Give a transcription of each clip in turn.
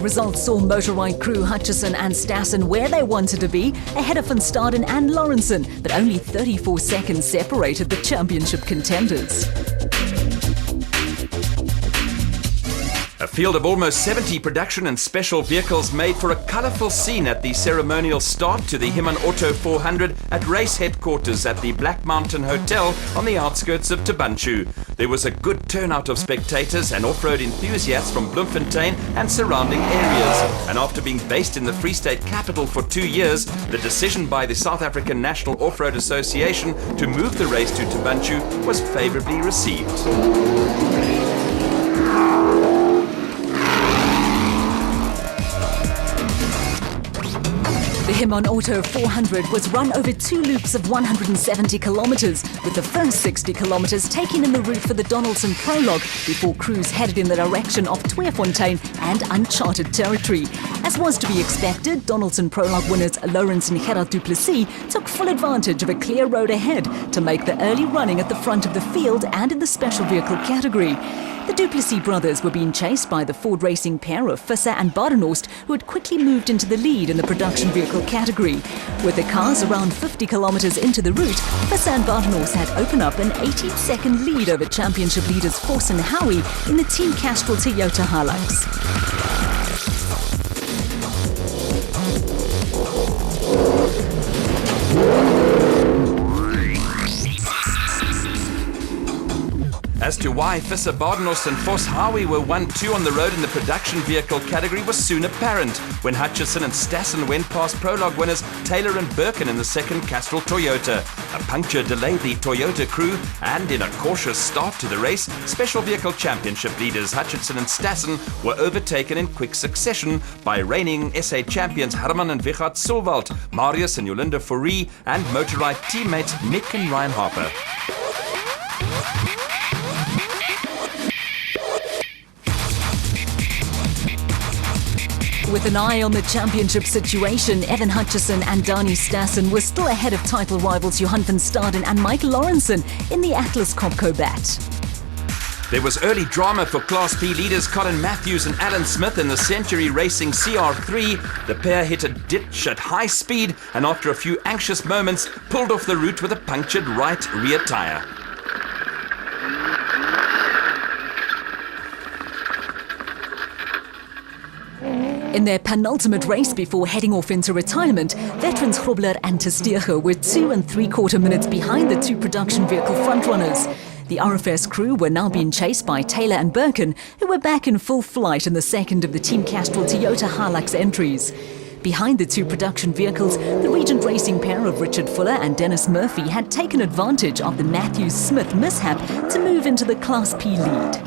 Results saw Motorride crew Hutchison and Stassen where they wanted to be, ahead of Van Staden and Lawrenson, but only 34 seconds separated the championship contenders. A field of almost 70 production and special vehicles made for a colourful scene at the ceremonial start to the Hyman Auto 400 at race headquarters at the Black Mountain Hotel on the outskirts of Tabanchu. There was a good turnout of spectators and off-road enthusiasts from Bloemfontein and surrounding areas. And after being based in the Free State capital for 2 years, the decision by the South African National Off-Road Association to move the race to Tabanchu was favourably received. The Hyman Auto 400 was run over 2 loops of 170 kilometres, with the first 60 kilometres taking in the route for the Donaldson Prologue before crews headed in the direction of Tweefontein and uncharted territory. As was to be expected, Donaldson Prologue winners Lawrence and Gerard du Plessis took full advantage of a clear road ahead to make the early running at the front of the field and in the special vehicle category. The du Plessis brothers were being chased by the Ford racing pair of Visser and Badenhorst, who had quickly moved into the lead in the production vehicle category. With the cars around 50 kilometres into the route, Visser and Badenhorst had opened up an 18-second lead over championship leaders Force and Howie in the Team Castrol Toyota Hilux. As to why Visser Badenhorst and Force Howie were 1-2 on the road in the production vehicle category was soon apparent when Hutchison and Stassen went past prologue winners Taylor and Birkin in the second Castrol Toyota. A puncture delayed the Toyota crew, and in a cautious start to the race, special vehicle championship leaders Hutchison and Stassen were overtaken in quick succession by reigning SA champions Herman and Wichard Sulwald, Marius and Jolinda Fourie, and Motorride teammates Nick and Ryan Harper. With an eye on the championship situation, Evan Hutchison and Dani Stassen were still ahead of title rivals Johan van Staden and Mike Lawrenson in the Atlas Copco bat. There was early drama for Class P leaders Colin Matthews and Alan Smith in the Century Racing CR3. The pair hit a ditch at high speed and after a few anxious moments pulled off the route with a punctured right rear tyre. In their penultimate race before heading off into retirement, veterans Grobler and Testege were 2 3/4 minutes behind the 2 production vehicle frontrunners. The RFS crew were now being chased by Taylor and Birkin, who were back in full flight in the second of the Team Castrol Toyota Hilux entries. Behind the 2 production vehicles, the Regent Racing pair of Richard Fuller and Dennis Murphy had taken advantage of the Matthews-Smith mishap to move into the Class P lead.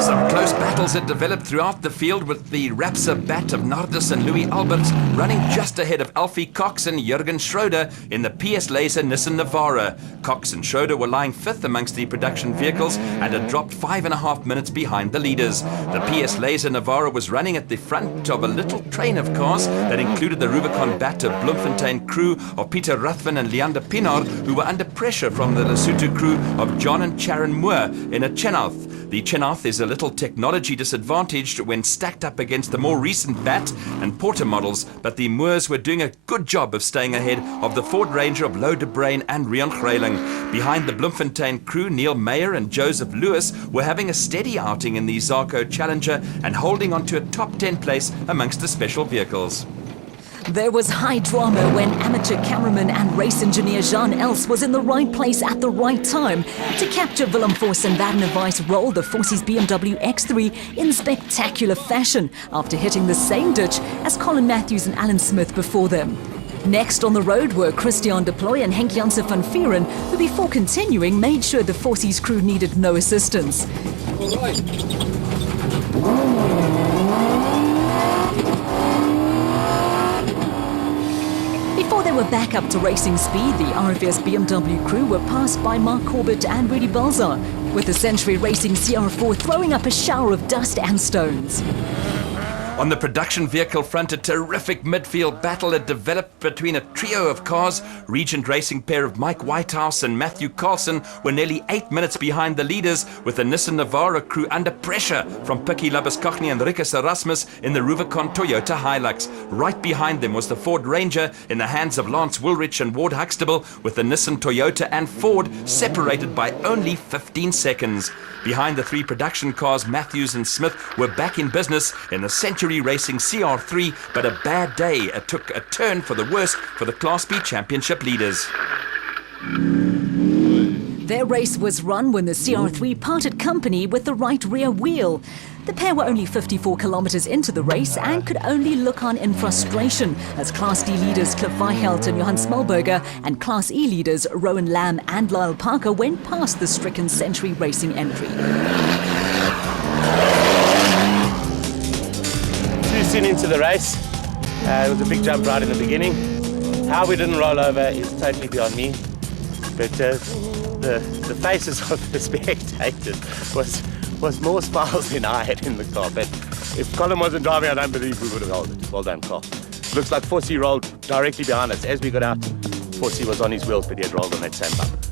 Some close battles had developed throughout the field, with the Rapsa bat of Nardus and Louis Alberts running just ahead of Alfie Cox and Jürgen Schroeder in the PS Laser Nissan Navara. Cox and Schroeder were lying 5th amongst the production vehicles and had dropped 5.5 minutes behind the leaders. The PS Laser Navara was running at the front of a little train of cars that included the Rubicon bat of Bloemfontein crew of Peter Ruthven and Leander Pinard, who were under pressure from the Lesotho crew of John and Sharon Moore in a Chenoweth. The Chenoweth is a little technology disadvantaged when stacked up against the more recent Bat and Porter models, but the Moors were doing a good job of staying ahead of the Ford Ranger of Louw de Bruin and Rian Greyling. Behind the Bloemfontein crew, Neil Meyer and Joseph Lewis were having a steady outing in the Zarco Challenger and holding on to a top 10 place amongst the special vehicles. There was high drama when amateur cameraman and race engineer Jean Els was in the right place at the right time to capture Willem Vos and Werner Weiss roll the Forces BMW X3 in spectacular fashion after hitting the same ditch as Colin Matthews and Alan Smith before them. Next on the road were Christian de Ploy and Henk Janssen van Vieren, who before continuing made sure the Forces crew needed no assistance. Before they were back up to racing speed, the RFS BMW crew were passed by Mark Corbett and Rudy Balzar, with the Century Racing CR4 throwing up a shower of dust and stones. On the production vehicle front, a terrific midfield battle had developed between a trio of cars. Regent Racing pair of Mike Whitehouse and Matthew Carlson were nearly 8 minutes behind the leaders, with the Nissan Navara crew under pressure from Picky Labuskachny and Rikus Erasmus in the Rubicon Toyota Hilux. Right behind them was the Ford Ranger in the hands of Lance Woolrich and Ward Huxtable, with the Nissan Toyota and Ford separated by only 15 seconds. Behind the three production cars, Matthews and Smith were back in business in the Century Racing CR3, but a bad day took a turn for the worse for the Class B Championship leaders. Their race was run when the CR3 parted company with the right rear wheel. The pair were only 54 kilometres into the race and could only look on in frustration as Class D leaders Cliff Weichelt and Johan Smallberger and Class E leaders Rowan Lamb and Lyle Parker went past the stricken Century Racing entry. Too soon into the race. It was a big jump right in the beginning. How we didn't roll over is totally beyond me. But the faces of the spectators was more smiles than I had in the car. But if Colin wasn't driving, I don't believe we would have rolled it. Well done, Carl. Looks like Fossey rolled directly behind us. As we got out, Fossey was on his wheels, but he had rolled on that same bump.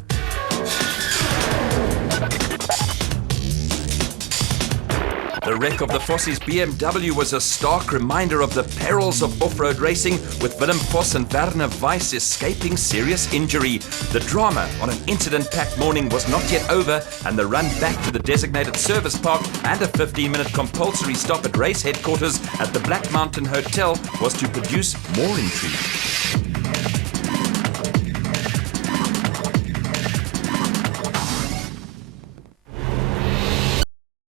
The wreck of the Fossey's BMW was a stark reminder of the perils of off-road racing, with Willem Vos and Werner Weiss escaping serious injury. The drama on an incident-packed morning was not yet over, and the run back to the designated service park and a 15-minute compulsory stop at race headquarters at the Black Mountain Hotel was to produce more intrigue.